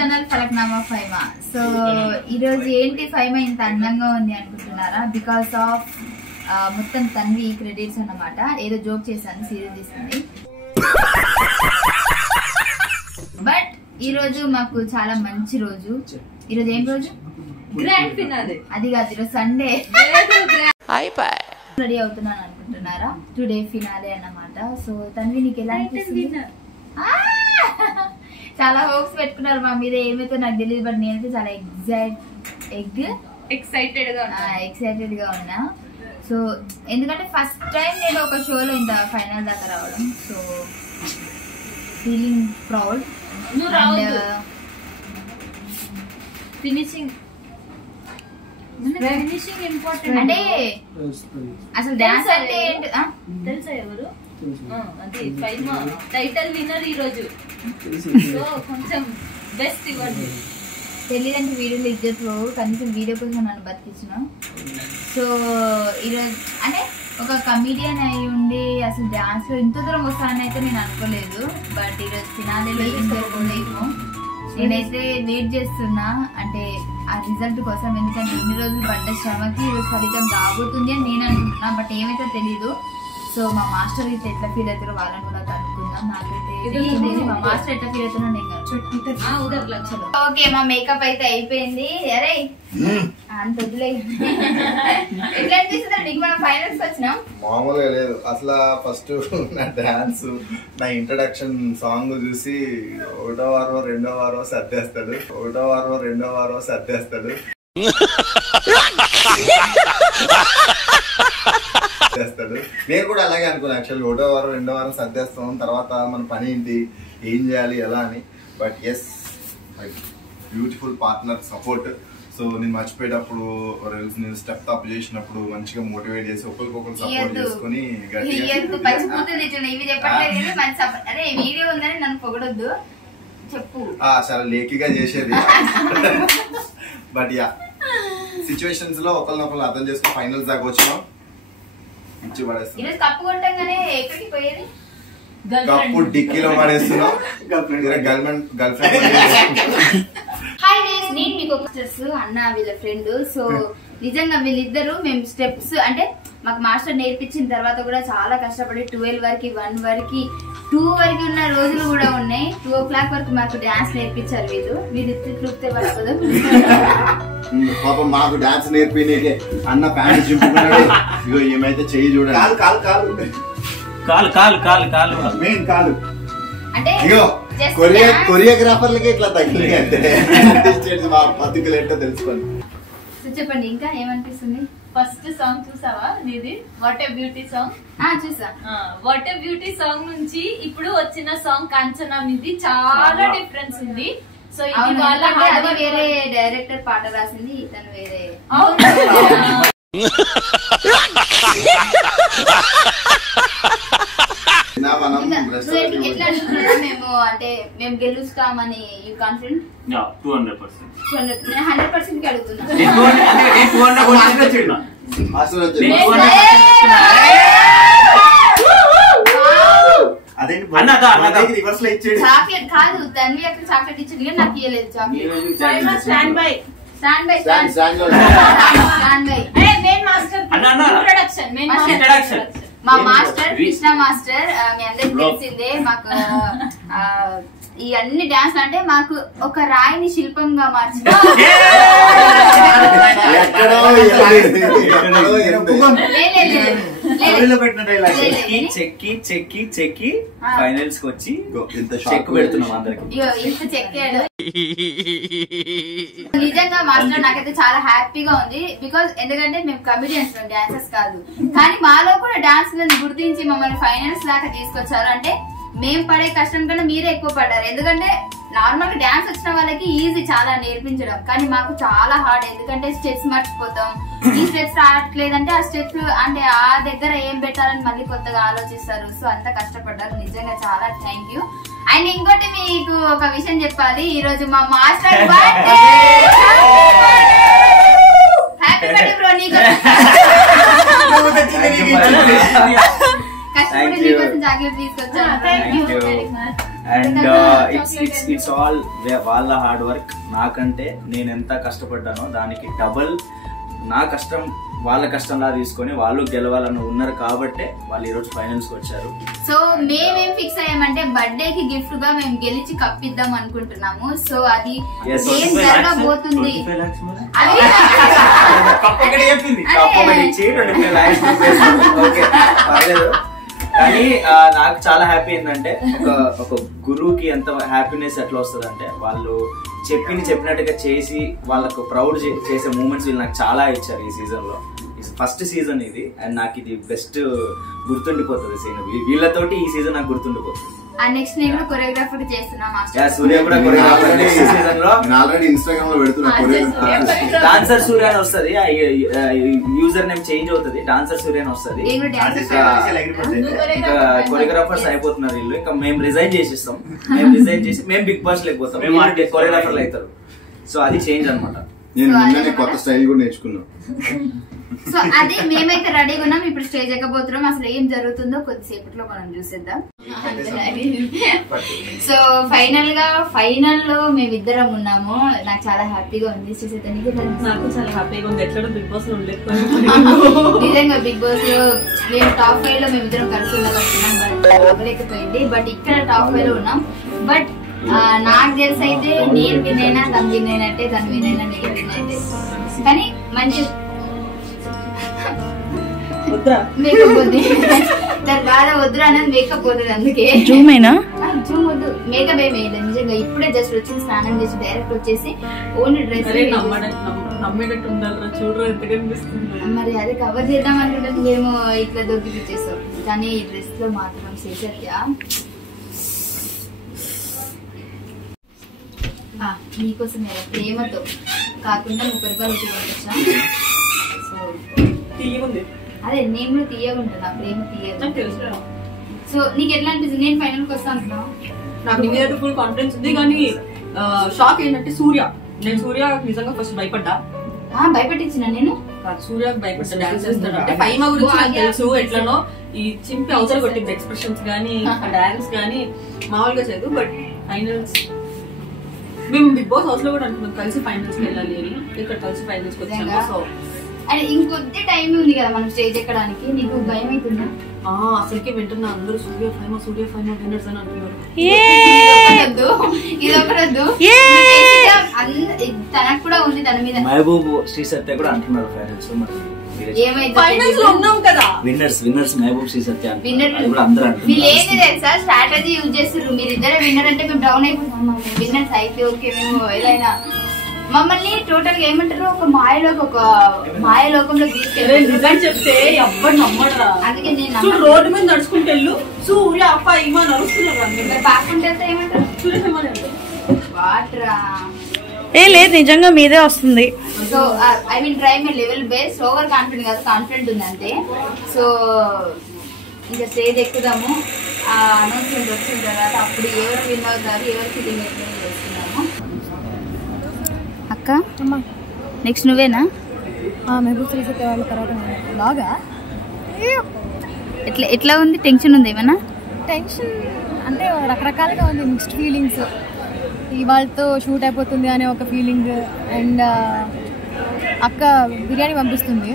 Channel Falaknuma Faima. So ఈరోజు ఏంటి ఫైమా ఇంత అందంగా ఉంది అనుకుంటున్నారా? బికాస్ ఆఫ్ మొత్తం తన్వి క్రెడిట్స్ అన్నమాట. ఏదో జోక్ చేశాను, సీరియస్ తీసుకుంది. బట్ ఈ రోజు మాకు చాలా మంచి రోజు. ఈరోజు ఏం రోజు? Grand finale. అది కాదు, ఈరోజు సండే. రెడీ అవుతున్నాను అనుకుంటున్నారా? టుడే ఫినాలే అన్నమాట. సో తన్వి నీకు ఎలా అనిపిస్తుంది? చాలా హోప్స్ పెట్టుకున్నారు మా మీద. ఏమైతే నాకు తెలియదు, బట్ నేనైతే చాలా ఎక్సైటెడ్ గా ఉన్నా. సో ఎందుకంటే ఫస్ట్ టైం నేను ఒక షోలో ఇంత ఫైనల్ దాకా రావడం. So feeling proud. Finishing important. అంటే అసలు డాన్స్ అంటే ఏంటి తెలుసా? ఎవరు అది ఫైమా టైటిల్ విన్నర్ ఈ రోజు. సో కొంచెం బెస్ట్ ఇవ్వండి. తెలియదంటే వీడియోలో ఇజ్జత్ కనీసం వీడియో కోసం నన్ను బతికించిన. సో ఈరోజు అంటే ఒక కమీడియన్ అయి ఉండి అసలు డాన్స్ లో ఇంత దూరం వస్తానని అయితే నేను అనుకోలేదు. బట్ ఈరోజు ఫినాలేలో ఏం జరుగుతుందేమో నేనైతే వెయిట్ చేస్తున్నా, అంటే ఆ రిజల్ట్ కోసం. ఎందుకంటే ఇన్ని రోజులు పడ్డ శ్రమకి ఈరోజు ఫలితం రాబోతుంది అని నేను అనుకుంటున్నా. బట్ ఏమైతే తెలీదు. సో మా మాస్టర్ అయితే ఎట్లా ఫీల్ అవుతారో వాళ్ళని కూడా కనుక్కుందాం. నాకైతే మా మాస్టర్ ఎట్లా ఫీల్ అవుతారో నేను ఓకే. మా మేకప్ అయితే అయిపోయింది. అరే అంత వదిలే. ఎట్లా అనిపిస్తుంది నీకు? మనం ఫైనల్స్ వచ్చినాం. మామూలుగా లేదు అసలు. ఫస్ట్ నా డాన్స్, నా ఇంట్రడక్షన్ సాంగ్ చూసి ఒకటో వారో రెండో వారో సర్దేస్తాడు. నేను కూడా అలాగే అనుకున్నాను యాక్చువల్లీ. ఒకటో వారం రెండో వారం సర్దేస్తాం, తర్వాత మన పని ఏంటి, ఏం చేయాలి, ఎలా అని. But yes, beautiful partner support. So నేను మర్చిపోయేటప్పుడు నేను స్టెప్ అప్ చేసినప్పుడు మంచిగా మోటివేట్ చేసి ఒకరికొకరు సపోర్ట్ చేసుకుని చాలా లేకిగా చేసేది. బట్ యా, సిచ్యువేషన్స్ లో ఒకరినొకరు అర్థం చేసుకుని ఫైనల్స్ దాకా వచ్చినాం. ఇచ్చి పడేస్తున్నాం. కప్పు డిక్కీలో పడేస్తున్నాం. Girlfriend. హాయ్ గైస్, నేను మీకు ఒక అన్న వీళ్ళ ఫ్రెండ్. సో నిజంగా వీళ్ళిద్దరు మేము స్టెప్స్ అంటే మాకు మాస్టర్ నేర్పించిన తర్వాత కూడా చాలా కష్టపడి 12 వరకు 1 వరకు 2 వరకు ఉన్న రోజులు కూడా ఉన్నాయి. 2 o'clock వరకు మాకు డాన్స్ నేర్పించారు వీళ్ళు. మీరు ఇట్లుప్తే పడకదు. పాపం మాకు డాన్స్ నేర్పి అన్న ప్యాంట్ చింపుకున్నాడు. ఇగో ఏమైతే చెయ్యి చూడండి. మెయిన్ కాలు అంటే కొరియోగ్రాఫర్లకి ఇట్లా తగిలి అంటే మా పద్ధతులు ఏంటో తెలుసుకోండి. చెప్పండి ఇంకా ఏమనిపిస్తుంది? ఫస్ట్ సాంగ్ చూసావా నీది? వాట్ ఏ బ్యూటీ సాంగ్ చూసా. వాట్ ఏ బ్యూటీ సాంగ్ నుంచి ఇప్పుడు వచ్చిన సాంగ్ కాంచనా మీది చాలా డిఫరెన్స్ ఉంది. సో అది వేరే డైరెక్టర్ పాట రాసింది, ఇతను వేరే. మేము అంటే మేము గెలుస్తామని యూ కాన్ఫిడెంట్? 100% అడుగుతున్నా. చాక్లెట్ కాదు, తన్వి అక్కడ చాక్లెట్ ఇచ్చింది, నాకు ఇవ్వలేదు చాక్లెట్. Stand by. మా మాస్టర్ కృష్ణ మాస్టర్, మీ అందరికి తెలిసిందే. మాకు ఈ అన్ని డాన్స్ అంటే మాకు ఒక రాయిని శిల్పంగా మార్చింది. ఫైనల్స్ వచ్చి చెక్ పెడుతున్నాం అందరికి. ఇంత చెక్కాడు. నిజంగా మాస్టర్ నాకైతే చాలా హ్యాపీగా ఉంది. బికాస్ ఎందుకంటే మేము కమిడియన్స్, డాన్సర్స్ కాదు. కానీ మాలో కూడా డాన్స్ గుర్తించి మమ్మల్ని ఫైనల్స్ దాకా తీసుకొచ్చారు. అంటే మేము పడే కష్టం కన్నా మీరే ఎక్కువ పడ్డారు. ఎందుకంటే నార్మల్ గా డాన్స్ వచ్చిన వాళ్ళకి ఈజీ చాలా నేర్పించడం, కానీ మాకు చాలా హార్డ్. ఎందుకంటే స్టెప్స్ మర్చిపోతాం. ఈ స్టెప్స్ రావట్లేదంటే ఆ స్టెప్స్ అంటే ఆ దగ్గర ఏం పెట్టాలని మళ్ళీ కొత్తగా ఆలోచిస్తారు. సో అంత కష్టపడ్డారు. నిజంగా చాలా థ్యాంక్ యూ. అండ్ ఇంకోటి మీకు ఒక విషయం చెప్పాలి. ఈ రోజు మా master birthday. Happy birthday bro. నీకు కష్టపడి నీకోసం చాక్లెట్ తీసుకొచ్చాను. Thank you very much. And it's all వాళ్ళ హార్డ్ వర్క్. నాకంటే నేను ఎంత కష్టపడ్డానో దానికి డబుల్ నా కష్టం వాళ్ళ కష్టంలా తీసుకొని వాళ్ళు గెలవాలని ఉన్నారు కాబట్టి వాళ్ళు ఈ రోజు ఫైనల్స్ కి వచ్చారు. సో మేమేం ఫిక్స్ అయ్యామంటే బర్త్డే కి గిఫ్ట్ గా మేము గెలిచి కప్పిద్దాం అనుకుంటున్నాము. సో అది ఏం జరగబోతుంది కానీ నాకు చాలా హ్యాపీ ఏంటంటే ఒక గురువుకి ఎంత హ్యాపీనెస్ ఎట్లా వస్తుంది అంటే వాళ్ళు చెప్పినట్టుగా చేసి వాళ్ళకు ప్రౌడ్ చేసే మూమెంట్స్ వీళ్ళు నాకు చాలా ఇచ్చారు ఈ సీజన్ లో. ఫస్ట్ సీజన్ ఇది అండ్ నాకు ఇది బెస్ట్ గుర్తుండిపోతుంది సీన్. వీళ్ళతోటి ఈ సీజన్ నాకు గుర్తుండిపోతుంది. నెక్స్ట్ నేను కూడా కొరియోగ్రాఫర్ చేస్తున్నాం. సూర్య కూడా కొరియోగ్రాఫర్ నెక్స్ట్ సీజన్ లో. ఆల్రెడీ ఇన్స్టాగ్రామ్ లో పెడుతున్నా డాన్సర్ సూర్య అని వస్తుంది. యూజర్ నేమ్ చేంజ్ అవుతుంది, డాన్సర్ సూర్య అని వస్తుంది. ఇంకా కొరియోగ్రాఫర్స్ అయిపోతున్నారు వీళ్ళు. ఇంకా మేము రిజైన్ చేసిస్తాం. మేము రిజైన్ చేసి మేము బిగ్ బాస్ లేకపోతాం, కొరియోగ్రాఫర్లు అవుతారు. సో అది చేంజ్ అనమాట. నేను నిన్ననే కొత్త స్టైల్ కూడా నేర్చుకున్నా. సో అదే మేమైతే రెడీగా ఉన్నాం. ఇప్పుడు స్టేజ్ ఎక్కబోతున్నాం. అసలు ఏం జరుగుతుందో కొద్దిసేపట్లో మనం చూసేద్దాం. సో ఫైనల్ లో మేమిద్దరం ఉన్నాము. నాకు చాలా హ్యాపీగా ఉంది. నాకు చాలా హ్యాపీగా ఉంది. ఎట్లా బిగ్ బాస్ నిజంగా బిగ్ బాస్ లో మేము టాప్ 5 లో మేమిద్దరం కలిసి ఉండబడుతున్నాం. బట్ అవ్వలేకపోయింది. బట్ ఇక్కడ టాప్ 5 లో ఉన్నాం. బట్ నాకు తెలిసి అయితే నేను విన్ అయినా తను విన్ అయినట్టే, తను విన్ అయినా నేను విన్ అయితే. కానీ మంచి మేకప్ వద్దు, దాని బాగా వద్దు అనేది మేకప్ పోతుంది. అందుకే జూమ్ వద్దు, మేకప్ ఏమి వేయలేదు. నిజంగా ఇప్పుడే జస్ట్ వచ్చి స్నానం చేసి డైరెక్ట్ వచ్చేసి ఓన్లీ డ్రెస్ నమ్మేటట్టు ఉండాలి. చూడరు ఎంత కనిపిస్తుంది. మరి అది కవర్ చేద్దాం అనుకుంటే మేము ఇట్లా దొరికిచ్చేస్తాం. కానీ ఈ డ్రెస్ లో మాత్రం శేషత్య నీకోసం ప్రేమతో కాకుండా 30 రూపాయలు వచ్చి పంపించా. సో అదే నేను కూడా తీయగుంటా, ప్రేమ తీయదు. సో నీకు ఎట్లా అనిపిస్తుంది? నేను ఫైనల్ కి వస్తాను అంటున్నా. నాకు నీ మీద ఫుల్ కాన్ఫిడెన్స్ ఉంది. కానీ షాక్ ఏంటంటే నేను సూర్య నిజంగా ఫస్ట్ భయపడ్డా. భయపెట్టించిన నేను సూర్య భయపడ్డా. డాన్స్ చేస్తాడు అంటే ఫైమా గురించి నాకు తెలుసు. ఎట్లనో ఈ చింపి అవసర కొట్టింది ఎక్స్ప్రెషన్స్ గానీ డాన్స్ గానీ మామూలుగా చేయదు. బట్ ఫైనల్స్ మేము బిగ్ బాస్ హౌస్ లో కూడా అనుకున్నాం కలిసి ఫైనల్స్ కి వెళ్ళాలి అని. ఇక్కడ కలిసి ఫైనల్స్ కి వచ్చాము. సో అంటే ఇంకొద్ది టైం ఉంది కదా మనం స్టేజ్ ఎక్కడానికి. నీకు భయం అవుతుందా? అసలుకే వింటున్నా అందరూ సూర్య ఫైమా విన్నర్స్ అని అంటున్నారు. ఇదొకరొద్దు, తనకు కూడా ఉంది తన మీద. మహబూబ్ శ్రీ సత్య కూడా అంటున్నారు ఫైనల్స్ విన్నర్స్ మహబూబ్ శ్రీ సత్య వీళ్ళు ఏంది తెలుసా స్ట్రాటజీ యూజ్ చేస్తారు. మీరిద్దరే విన్నర్ అంటే మేము డౌన్ అయిపోతాం. విన్నర్స్ అయితే ఓకే, మేము ఎలా మమ్మల్ని టోటల్ గా ఏమంటారు ఒక మాయలోకంలో తీసుకెళ్ళి చెప్తే ఎవ్వరు నమ్మడరా. అందుకే నేను రోడ్డు మీద నడుచుకుంటూ వెళ్ళు సూర్య అప్ప ఇమా నడుస్తున్నారు. పాకుంటే ఏమంటారు సూర్య వాటరా లేదు నిజంగా మీదే వస్తుంది. So I mean try my level base. Over confident కాదు, కాన్ఫిడెంట్ ఉంది అంతే. సో ఇంకా స్టేజ్ ఎక్కుదాము. అనౌన్స్మెంట్ వచ్చిన తర్వాత అప్పుడు ఎవరు విన్ అవుతారు, ఎవరు ఫీలింగ్ ఎక్స్ప్లెయిన్ చేస్తున్నాము. అక్క నెక్స్ట్ నువ్వేనా? ఎట్లా ఉంది? టెన్షన్ ఉంది ఏమన్నా? టెన్షన్ అంటే రకరకాలుగా ఉంది. Mixed feelings. ఇవాళతో షూట్ అయిపోతుంది అనే ఒక ఫీలింగ్. అండ్ అక్క బిర్యానీ పంపిస్తుంది.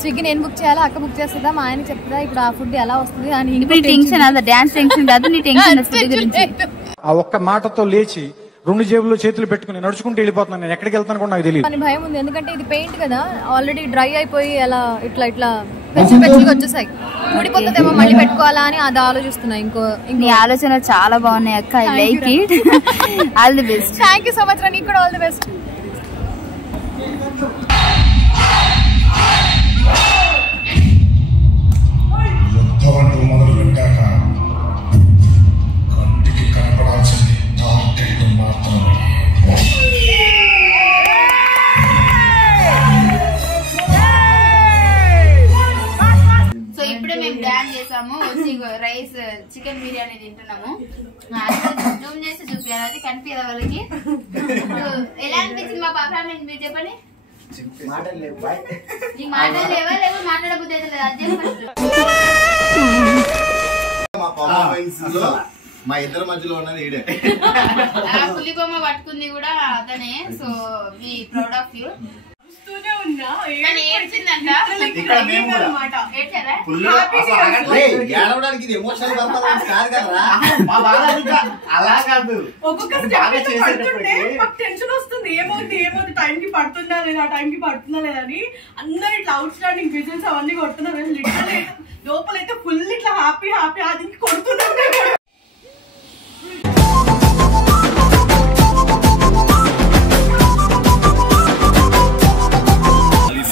స్విగ్గీ నేను బుక్ చేయాలా, అక్క బుక్ చేస్తుందా, మా ఆయన చెప్తుందా, ఇప్పుడు ఆ ఫుడ్ ఎలా వస్తుంది అని టెన్షన్. అదా డాన్స్ టెన్షన్ కాదు, నీ టెన్షన్ గురించి. ఆ ఒక్క మాటతో లేచి 2 జేబుల్లో చేతులు పెట్టుకుని నడుచుకుంటూ వెళ్ళిపోతున్నాను. నేను ఎక్కడికి వెళ్తాను కూడా నాకు తెలియదు అని భయం ఉంది. ఎందుకంటే ఇది పెయింట్ కదా, ఆల్రెడీ డ్రై అయిపోయి అలా ఇట్లా పెచ్చుగా వచ్చేసాయి. ఊడిపోతుందేమో మళ్ళీ పెట్టుకోవాలా అని అది ఆలోచిస్తున్నా. నీ ఆలోచన చాలా బాగున్నాయి అక్క. I like it. All the best. Thank you so much. నీకు కూడా ఆల్ ది బెస్ట్. సో ఇప్పుడే మేము డాన్స్ చేసాము. వచ్చి రైస్ చికెన్ బిర్యానీ తింటున్నాము. జూమ్ చేసి చూపించాలి, అది కనిపించదు వాళ్ళకి. ఎలా అనిపించింది మా పర్ఫార్మెన్స్ మీరు చెప్పండి. నీకు మాటలు లేవా? లేవు మాట్లాడబుద్ధి అయితే లేదు. అదే మా పర్ఫార్మెన్స్ లో మా ఇద్దరి మధ్యలో ఉన్నది ఈడే. పులి బొమ్మ పట్టుకుంది కూడా అతనే. So we proud of you. ఏడవడానికి ఇది ఎమోషనల్ పర్పస్ కాదు కదా. అలా కాదు, టెన్షన్ వస్తుంది. ఏమవుతుంది టైంకి పడుతుందా లేదా, టైంకి పడుతుందా లేదా అని అందరు ఇట్లా అవుట్ స్టాండింగ్ బిజినెస్ అవన్నీ కొడుతున్నారు. లోపలైతే ఫుల్ ఇట్లా హ్యాపీ అది కొడుతున్నారు.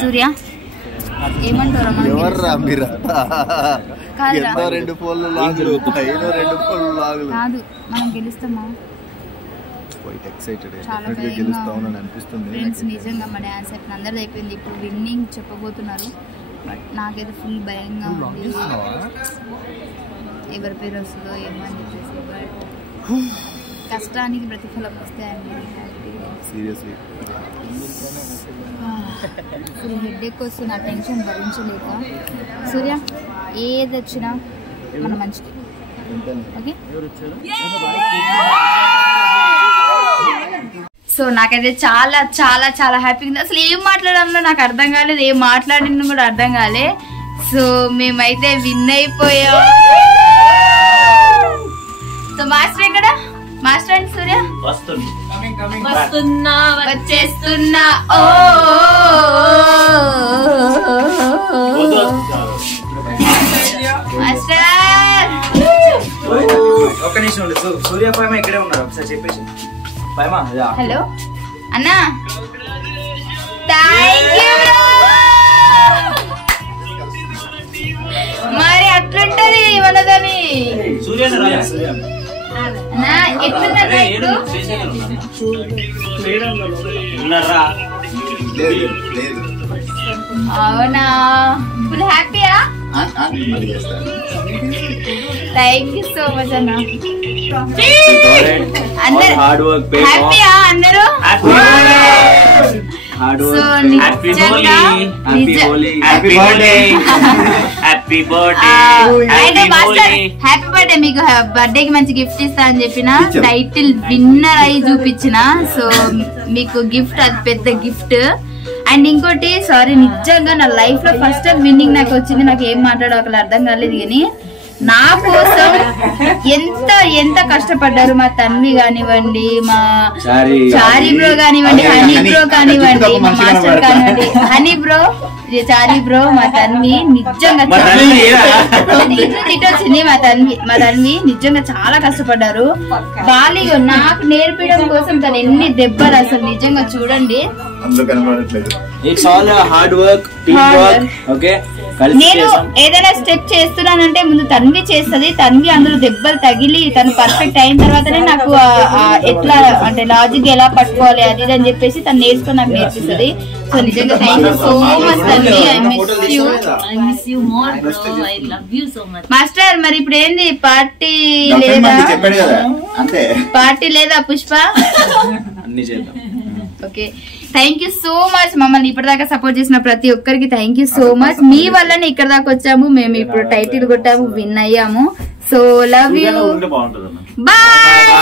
సూర్య ఏమంటారు? ఎవర్రా మీరు? ఎంతో 2 ఫోన్లు లాగులు, పైన 2 ఫోన్లు లాగులు. కాదు, మనం గెలుస్తామా? చాలా గెలుస్తామని అనిపిస్తుంది ఫ్రెండ్స్. నిజంగా మా డాన్స్ అయిపోయింది, అందరిది అయిపోయింది. ఇప్పుడు విన్నింగ్ చెప్పబోతున్నారు. బట్ నాకైతే ఫుల్ భయంగా ఉంది, ఎవరి పేరు వస్తుందో ఏమో అని చెప్పేసి. బట్ కష్టానికి ప్రతిఫలం వస్తే సీరియస్లీ ఫుల్ హెడ్ఏక్ వస్తుంది, ఆ టెన్షన్ భరించలేక. సూర్య ఏది వచ్చినా మన మంచిది, ఓకే? సో నాకైతే చాలా చాలా చాలా హ్యాపీగా ఉంది. అసలు ఏం మాట్లాడాలో నాకు అర్థం కాలేదు, ఏం మాట్లాడినా కూడా అర్థం కాలే. సో మేమైతే విన్ అయిపోయాం. సో మాస్టర్ ఎక్కడ? మాస్టర్ అండ్ సూర్య వస్తున్నా వచ్చేస్తున్నా. ఓ మాస్టర్ ఒక్క నిమిషం ఉండు. సూర్య పైమ ఇక్కడే ఉన్నారు, ఒకసారి చెప్పేసి. పైమ హలో అన్నా, థ్యాంక్ యూ. మరి అట్లుంటది మనదని. అన్నా ఎట్లుందన్నా ఇప్పుడు? అవునా, ఫుల్ హ్యాపీయా? థ్యాంక్ యూ సో మచ్ అన్న. అందరు హ్యాపీయా? అందరూ సో నిజంగా హ్యాపీ బర్త్డే. మీకు బర్త్డేకి మంచి గిఫ్ట్ ఇస్తా అని చెప్పిన, టైటిల్ విన్నర్ అయి చూపించిన. సో మీకు గిఫ్ట్, అది పెద్ద గిఫ్ట్. అండ్ ఇంకోటి, సారీ, నిజంగా నా లైఫ్ లో ఫస్ట్ టైం విన్నింగ్ నాకు వచ్చింది. నాకు ఏం మాట్లాడో అర్థం కాలేదు, కానీ నా కోసం ఎంత ఎంత కష్టపడ్డారు మా తన్వి కానివ్వండి, మా చారీ బ్రో కానివ్వండి, హనీ బ్రో కానివ్వండి, మా మాస్టర్ కానివ్వండి. హనీ బ్రో, చారీ బ్రో, మా తన్వి నిజంగా తిట్టొచ్చింది. మా తన్వి నిజంగా చాలా కష్టపడ్డారు. బాలీగా నాకు నేర్పించడం కోసం తను ఎన్ని దెబ్బలు, అసలు నిజంగా చూడండి. నేను ఏదైనా స్టెప్ చేస్తున్నానంటే ముందు తన్వి చేస్తుంది. తన్వి అందులో దెబ్బలు తగిలి తను పర్ఫెక్ట్ అయిన తర్వాతనే నాకు ఎట్లా అంటే లాజిక్ ఎలా పట్టుకోవాలి అది ఇది అని చెప్పేసి తను నేర్చుకొని నాకు నేర్పిస్తుంది. సో నిజంగా thank you so much Tanvi. I miss you more bro, I love you so much. Master మరి ఇప్పుడు ఏంది, పార్టీ లేదా? పార్టీ లేదా Pushpa? Okay, thank you so much. మమ్మల్ని ఇప్పటిదాకా సపోర్ట్ చేసిన ప్రతి ఒక్కరికి థ్యాంక్ యూ సో మచ్. మీ వల్లనే ఇక్కడ దాకా వచ్చాము. మేము ఇప్పుడు టైటిల్ కొట్టాము, విన్ అయ్యాము. So love you, bye.